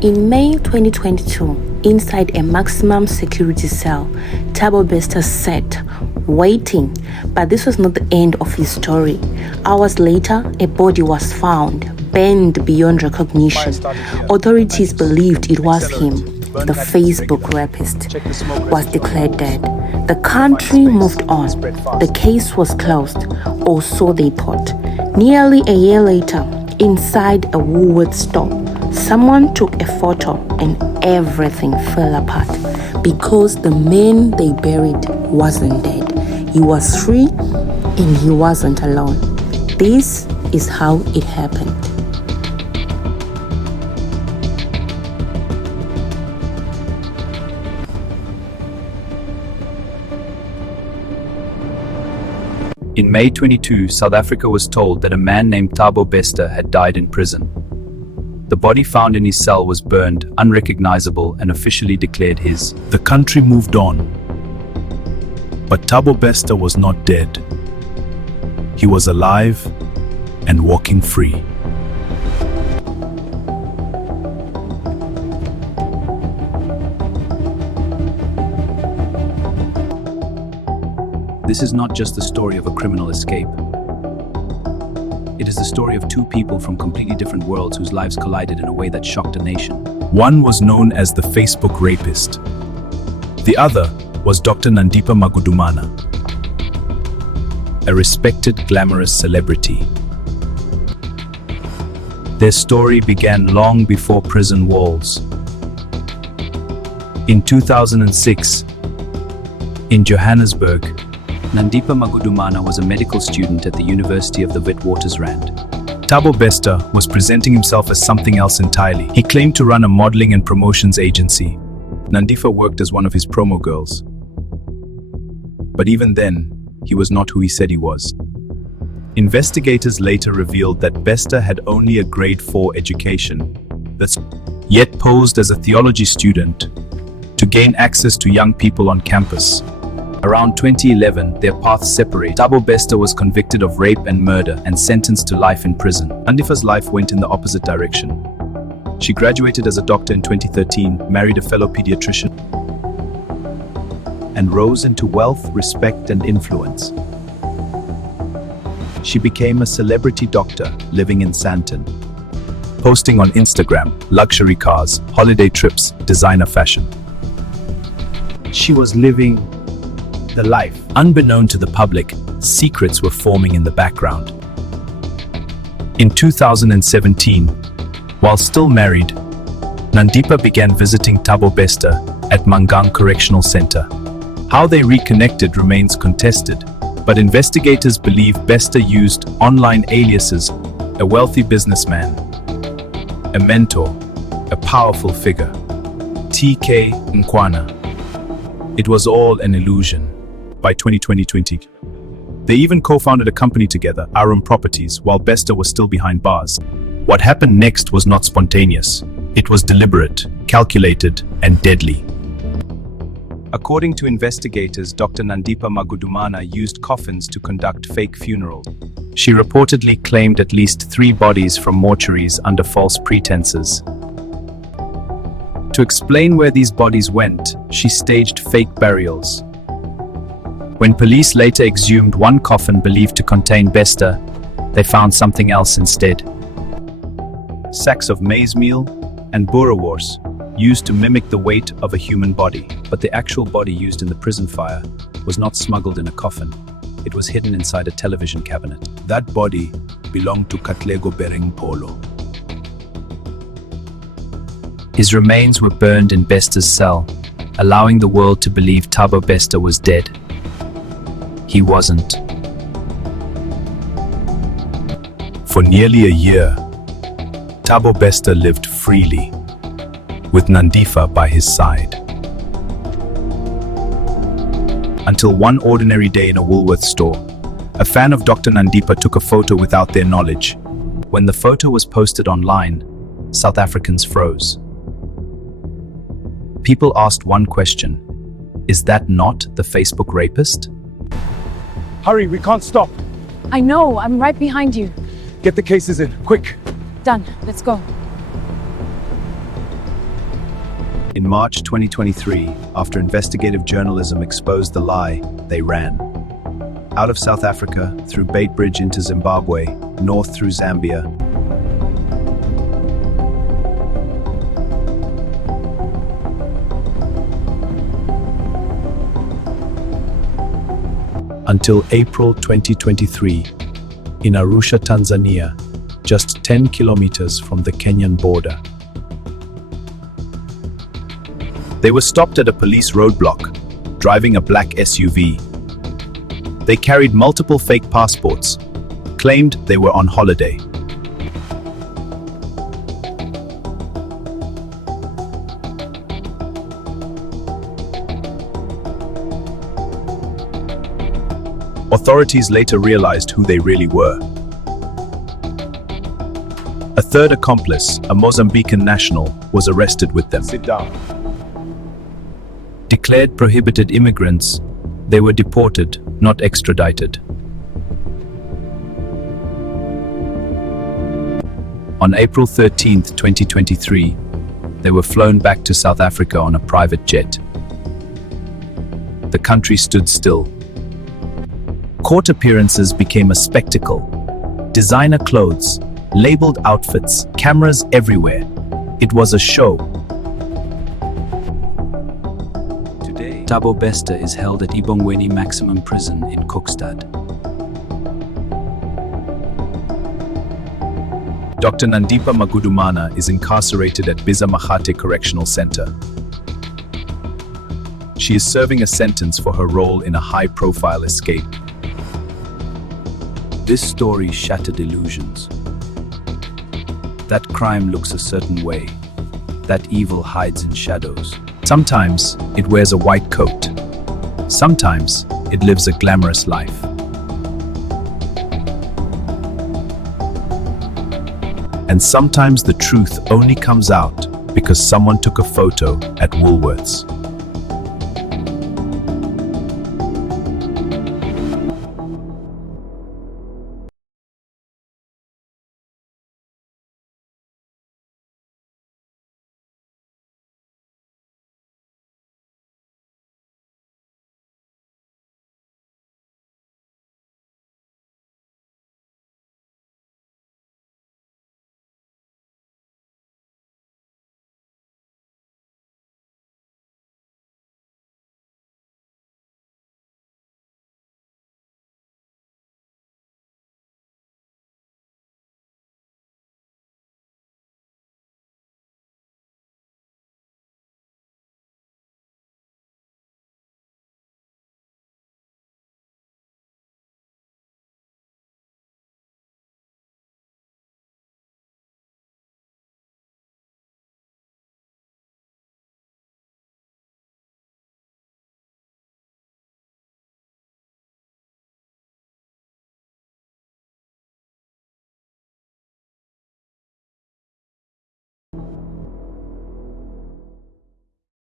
In May 2022, inside a maximum security cell, Thabo Bester sat, waiting, but this was not the end of his story. Hours later, a body was found, burned beyond recognition. Authorities believed it was him. The Facebook rapist was declared dead. The country moved on. The case was closed, or so they thought. Nearly a year later, inside a Woolworths store, someone took a photo and everything fell apart because the man they buried wasn't dead. He was free and he wasn't alone. This is how it happened. In May 22, South Africa was told that a man named Thabo Bester had died in prison. The body found in his cell was burned, unrecognizable, and officially declared his. The country moved on. But Thabo Bester was not dead. He was alive and walking free. This is not just the story of a criminal escape. It is the story of two people from completely different worlds whose lives collided in a way that shocked a nation. One was known as the Facebook rapist. The other was Dr. Nandipha Magudumana, a respected, glamorous celebrity. Their story began long before prison walls. In 2006, in Johannesburg, Nandipha Magudumana was a medical student at the University of the Witwatersrand. Thabo Bester was presenting himself as something else entirely. He claimed to run a modeling and promotions agency. Nandipha worked as one of his promo girls. But even then, he was not who he said he was. Investigators later revealed that Bester had only a grade 4 education, yet posed as a theology student to gain access to young people on campus. Around 2011, their paths separated. Thabo Bester was convicted of rape and murder and sentenced to life in prison. Nandipha's life went in the opposite direction. She graduated as a doctor in 2013, married a fellow pediatrician, and rose into wealth, respect, and influence. She became a celebrity doctor living in Sandton, posting on Instagram luxury cars, holiday trips, designer fashion. She was living the life. Unbeknown to the public, secrets were forming in the background. In 2017, while still married, Nandipha began visiting Thabo Bester at Mangang Correctional Center. How they reconnected remains contested, but investigators believe Bester used online aliases, a wealthy businessman, a mentor, a powerful figure, TK Nkwana. It was all an illusion. By 2020, they even co-founded a company together, Arum Properties, while Bester was still behind bars. What happened next was not spontaneous. It was deliberate, calculated, and deadly. According to investigators, Dr. Nandipha Magudumana used coffins to conduct fake funerals. She reportedly claimed at least 3 bodies from mortuaries under false pretenses. To explain where these bodies went, she staged fake burials. When police later exhumed one coffin believed to contain Bester, they found something else instead. Sacks of maize meal and boerewors used to mimic the weight of a human body, but the actual body used in the prison fire was not smuggled in a coffin. It was hidden inside a television cabinet. That body belonged to Katlego Bereng Polo. His remains were burned in Bester's cell, allowing the world to believe Thabo Bester was dead. He wasn't. For nearly a year, Thabo Bester lived freely, with Nandipha by his side. Until one ordinary day in a Woolworths store, a fan of Dr. Nandipha took a photo without their knowledge. When the photo was posted online, South Africans froze. People asked one question: is that not the Facebook rapist? Hurry, we can't stop. I know, I'm right behind you. Get the cases in, quick. Done, let's go. In March 2023, after investigative journalism exposed the lie, they ran. Out of South Africa, through Beitbridge into Zimbabwe, north through Zambia. Until April 2023, in Arusha, Tanzania, just 10 kilometers from the Kenyan border. They were stopped at a police roadblock, driving a black SUV. They carried multiple fake passports, claimed they were on holiday. Authorities later realized who they really were. A third accomplice, a Mozambican national, was arrested with them. Sit down. Declared prohibited immigrants, they were deported, not extradited. On April 13, 2023, they were flown back to South Africa on a private jet. The country stood still. Court appearances became a spectacle. Designer clothes, labeled outfits, cameras everywhere. It was a show. Today, Thabo Bester is held at Ibongweni Maximum Prison in Kokstad. Dr. Nandipha Magudumana is incarcerated at Biza Mahate Correctional Center. She is serving a sentence for her role in a high-profile escape. This story shattered illusions. That crime looks a certain way. That evil hides in shadows. Sometimes it wears a white coat. Sometimes it lives a glamorous life. And sometimes the truth only comes out because someone took a photo at Woolworths.